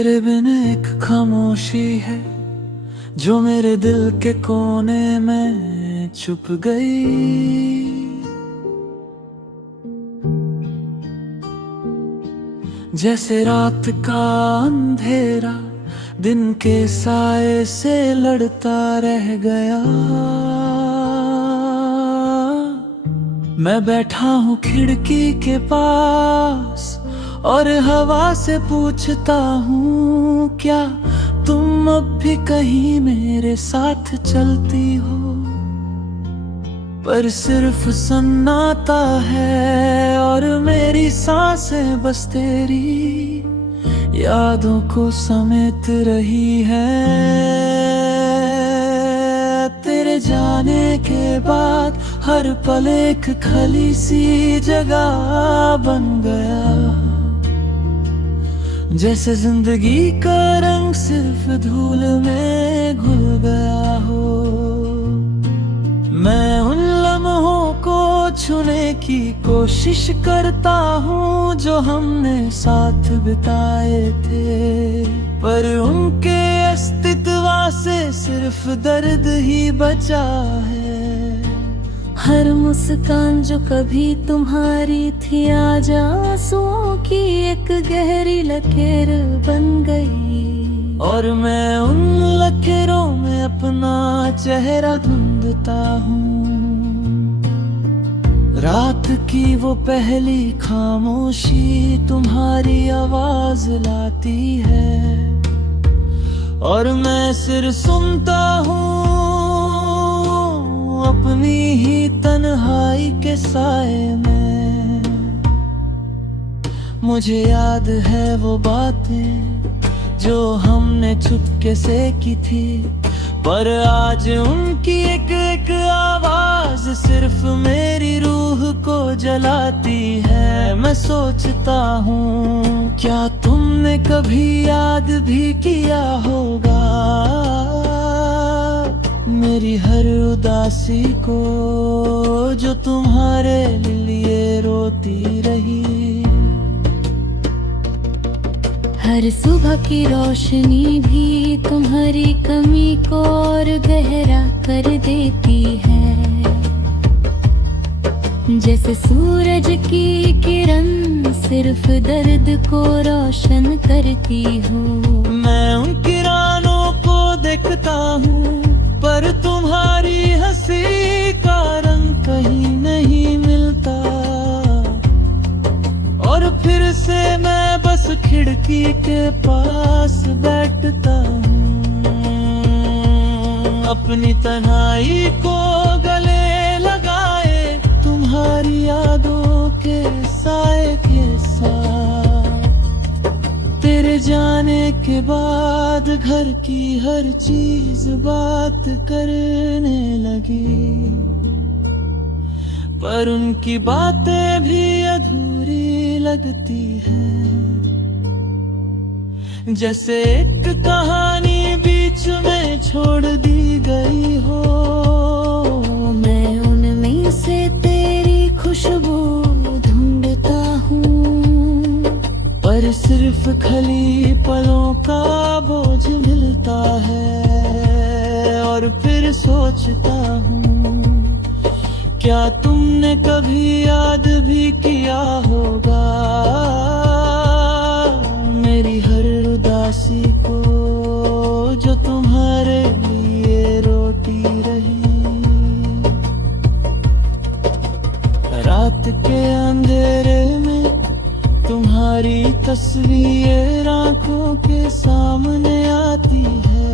तेरे बिन एक खामोशी है जो मेरे दिल के कोने में छुप गई। जैसे रात का अंधेरा दिन के साए से लड़ता रह गया। मैं बैठा हूँ खिड़की के पास और हवा से पूछता हूँ, क्या तुम अब भी कहीं मेरे साथ चलती हो? पर सिर्फ सन्नाटा है और मेरी सांसें बस तेरी यादों को समेट रही है। तेरे जाने के बाद हर पल एक खाली सी जगह बन गया। जैसे जिंदगी का रंग सिर्फ धूल में घुल गया हो। मैं उन लम्हों को छूने की कोशिश करता हूँ जो हमने साथ बिताए थे, पर उनके अस्तित्व से सिर्फ दर्द ही बचा है। हर मुस्कान जो कभी तुम्हारी थी आज आंसुओं की एक गहरी लकीर बन गई। और मैं उन लकीरों में अपना चेहरा ढूंढता हूँ। रात की वो पहली खामोशी तुम्हारी आवाज लाती है और मैं सिर्फ सुनता हूँ अपनी ही तन्हाई के साए में। मुझे याद है वो बातें जो हमने चुपके से की थी, पर आज उनकी एक एक आवाज सिर्फ मेरी रूह को जलाती है। मैं सोचता हूँ, क्या तुमने कभी याद भी किया होगा मेरी हर उदासी को जो तुम्हारे लिए रोती रही। हर सुबह की रोशनी भी तुम्हारी कमी को और गहरा कर देती है। जैसे सूरज की किरण सिर्फ दर्द को रोशन करती हो। मैं उन किरणों को देखता हूँ पर तुम्हारी हंसी का रंग कहीं नहीं मिलता। और फिर से मैं बस खिड़की के पास बैठता हूँ, अपनी तन्हाई को गले लगाए तुम्हारी यादों के साए के साथ। तेरे जाने के बाद घर की हर चीज बात करने लगी, पर उनकी बातें भी अधूरी लगती हैं। जैसे एक कहानी बीच में छोड़ दी गई हो। मैं उनमें से तेरी खुशबू ढूंढता हूँ, पर सिर्फ खाली पलों का बोझ मिलता है। और फिर सोचता हूँ, क्या तुमने कभी याद भी किया होगा मेरी हर उदासी को जो तुम्हारे लिए रोती रही। रात के अंधेरे में तुम्हारी तस्वीर आंखों के सामने आती है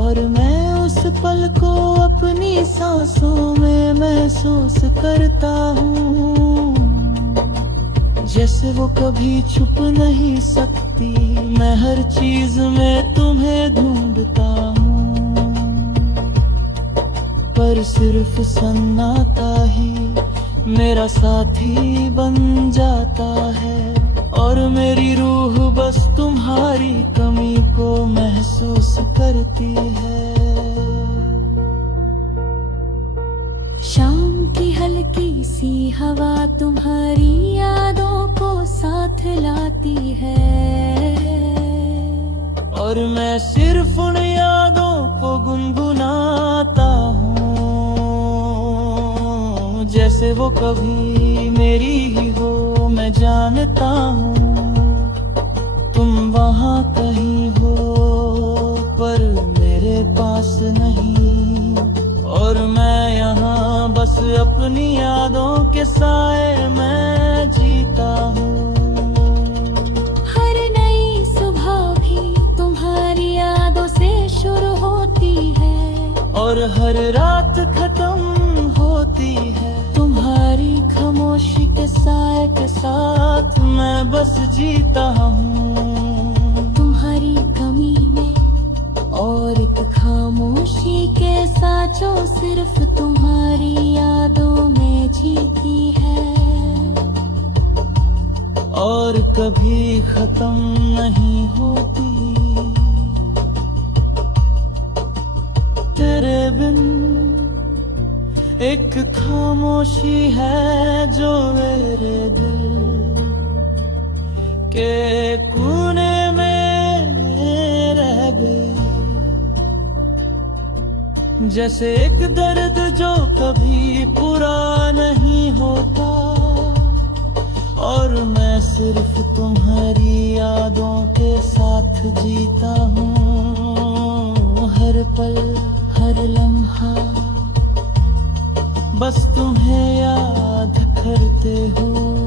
और मैं उस पल को अपनी सांसों में महसूस करता हूँ। जैसे वो कभी छुप नहीं सकती, मैं हर चीज में तुम्हें ढूंढता हूँ, पर सिर्फ सन्नाटा ही मेरा साथी बन जाता है। और मेरी रूह बस तुम्हारी कमी को महसूस करती है। शाम की हल्की सी हवा तुम्हारी यादों को साथ लाती है। और मैं सिर्फ उन यादों को गुनगुनाता हूँ, जैसे वो कभी मेरी ही हो। मैं जानता हूँ तुम वहाँ कहीं हो, पर मेरे पास नहीं, और मैं यहाँ बस अपनी यादों के साए में जीता हूँ। हर नई सुबह भी तुम्हारी यादों से शुरू होती है, और हर रात खत्म होती है। तुम्हारी खामोशी के साए के साथ मैं बस जीता हूँ। तुम्हारी कमी में और एक खामोशी के साथ जो सिर्फ तुम्हारी यादों में जीती है, और कभी खत्म नहीं होती। तेरे बिन एक खामोशी है जो मेरे दिल के कोने में रह गई, जैसे एक दर्द जो कभी पूरा नहीं होता। और मैं सिर्फ तुम्हारी यादों के साथ जीता हूँ। हर पल हर लम्हा बस तुम्हें याद करते हुए